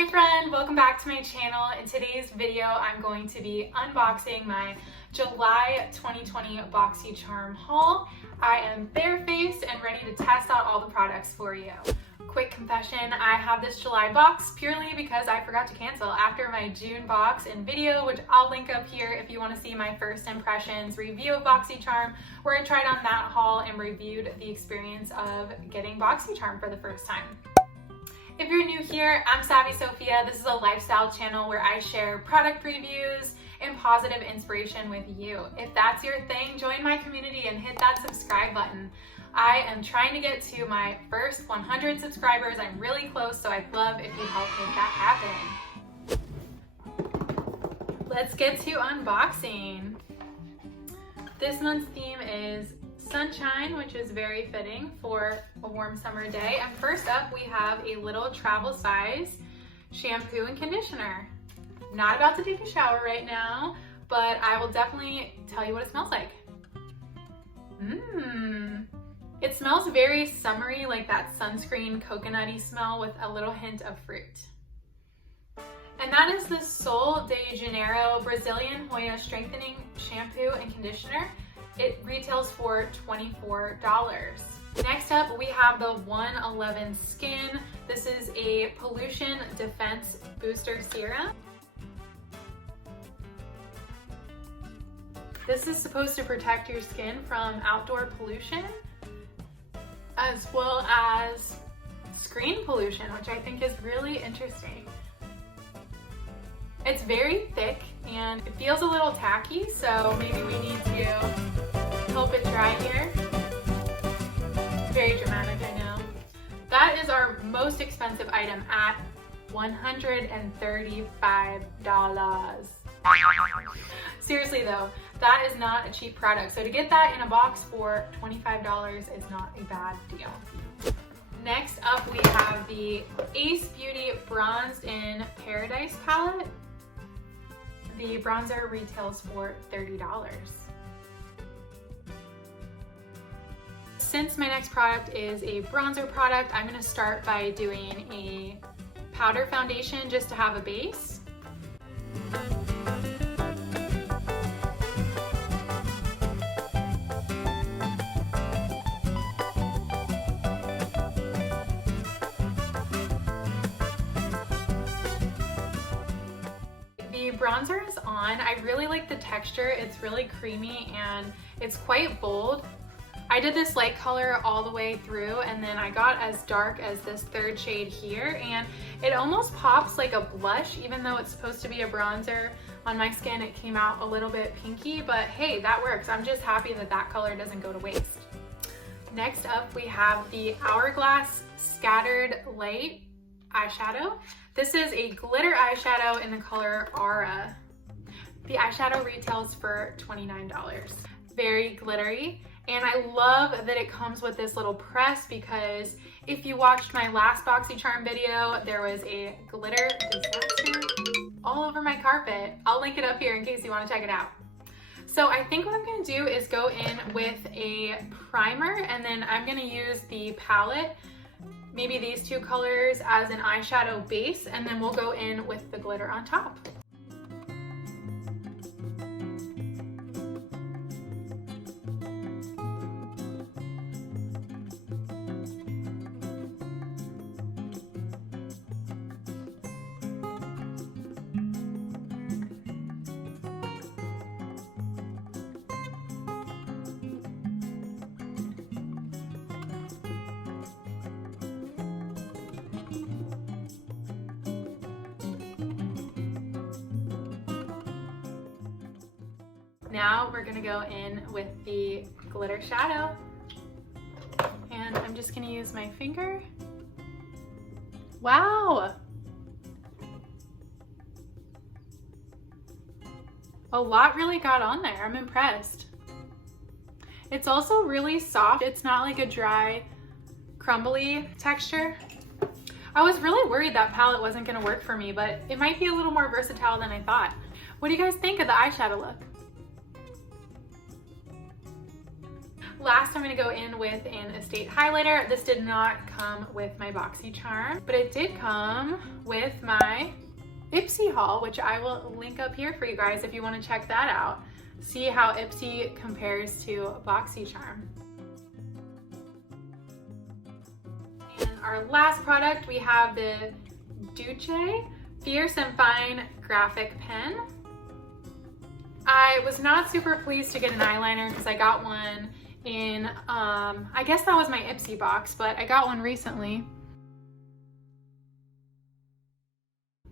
Hi friend, welcome back to my channel. In today's video, I'm going to be unboxing my July 2020 Boxycharm haul. I am barefaced and ready to test out all the products for you. Quick confession, I have this July box purely because I forgot to cancel after my June box and video, which I'll link up here if you want to see my first impressions review of Boxycharm, where I tried on that haul and reviewed the experience of getting Boxycharm for the first time. If you're new here, I'm Savvy Sophia. This is a lifestyle channel where I share product reviews and positive inspiration with you. If that's your thing, join my community and hit that subscribe button. I am trying to get to my first 100 subscribers. I'm really close, so I'd love if you help make that happen. Let's get to unboxing. This month's theme is sunshine, which is very fitting for a warm summer day. And first up, we have a little travel size shampoo and conditioner. I'm not about to take a shower right now, but I will definitely tell you what it smells like. It smells very summery, like that sunscreen coconutty smell with a little hint of fruit. And that is the Sol de Janeiro Brazilian Hoya Strengthening Shampoo and Conditioner. It retails for $24. Next up, we have the 111 Skin. This is a pollution defense booster serum. This is supposed to protect your skin from outdoor pollution, as well as screen pollution, which I think is really interesting. It's very thick and it feels a little tacky, so maybe we need to help it dry here. Very dramatic, I know. That is our most expensive item at $135. Seriously though, that is not a cheap product. So to get that in a box for $25 is not a bad deal. Next up, we have the Ace Beauty Bronzed in Paradise palette. The bronzer retails for $30. Since my next product is a bronzer product, I'm gonna start by doing a powder foundation just to have a base. The bronzer is on. I really like the texture. It's really creamy and it's quite bold. I did this light color all the way through and then I got as dark as this third shade here, and it almost pops like a blush. Even though it's supposed to be a bronzer, on my skin it came out a little bit pinky, but hey, that works. I'm just happy that that color doesn't go to waste. Next up, we have the Hourglass Scattered Light eyeshadow. This is a glitter eyeshadow in the color Aura. The eyeshadow retails for $29. Very glittery. And I love that it comes with this little press, because if you watched my last Boxycharm video, there was a glitter disaster all over my carpet. I'll link it up here in case you want to check it out. So I think what I'm going to do is go in with a primer, and then I'm going to use the palette, maybe these two colors, as an eyeshadow base, and then we'll go in with the glitter on top. Now we're gonna go in with the glitter shadow, and I'm just gonna use my finger. Wow! A lot really got on there. I'm impressed. It's also really soft. It's not like a dry, crumbly texture. I was really worried that palette wasn't gonna work for me, but it might be a little more versatile than I thought. What do you guys think of the eyeshadow look? Last, I'm going to go in with an Estate highlighter. This did not come with my Boxycharm, but it did come with my Ipsy haul, which I will link up here for you guys if you want to check that out. See how Ipsy compares to Boxycharm. And our last product, we have the Duce Fierce and Fine Graphic Pen. I was not super pleased to get an eyeliner because I got one in, I guess that was my Ipsy box, but I got one recently.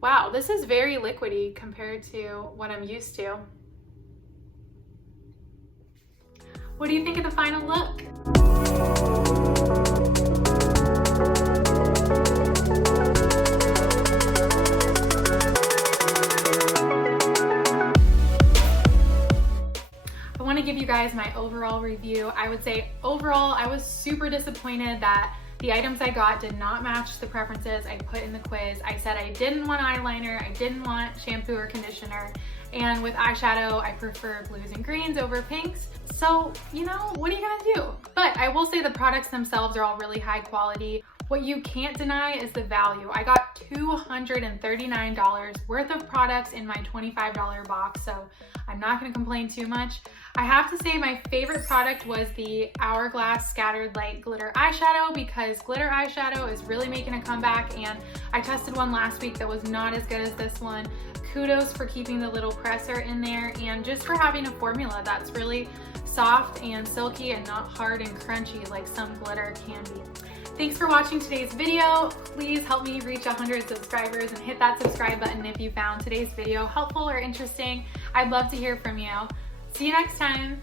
Wow, this is very liquidy compared to what I'm used to. What do you think of the final look? I want to give you guys my overall review. I would say overall, I was super disappointed that the items I got did not match the preferences I put in the quiz. I said I didn't want eyeliner, I didn't want shampoo or conditioner, and with eyeshadow, I prefer blues and greens over pinks. So, you know, what are you gonna do? But I will say the products themselves are all really high quality. What you can't deny is the value. I got $239 worth of products in my $25 box, so I'm not gonna complain too much. I have to say my favorite product was the Hourglass Scattered Light Glitter Eyeshadow, because glitter eyeshadow is really making a comeback, and I tested one last week that was not as good as this one. Kudos for keeping the little presser in there, and just for having a formula that's really soft and silky and not hard and crunchy like some glitter can be. Thanks for watching today's video. Please help me reach 100 subscribers and hit that subscribe button if you found today's video helpful or interesting. I'd love to hear from you. See you next time.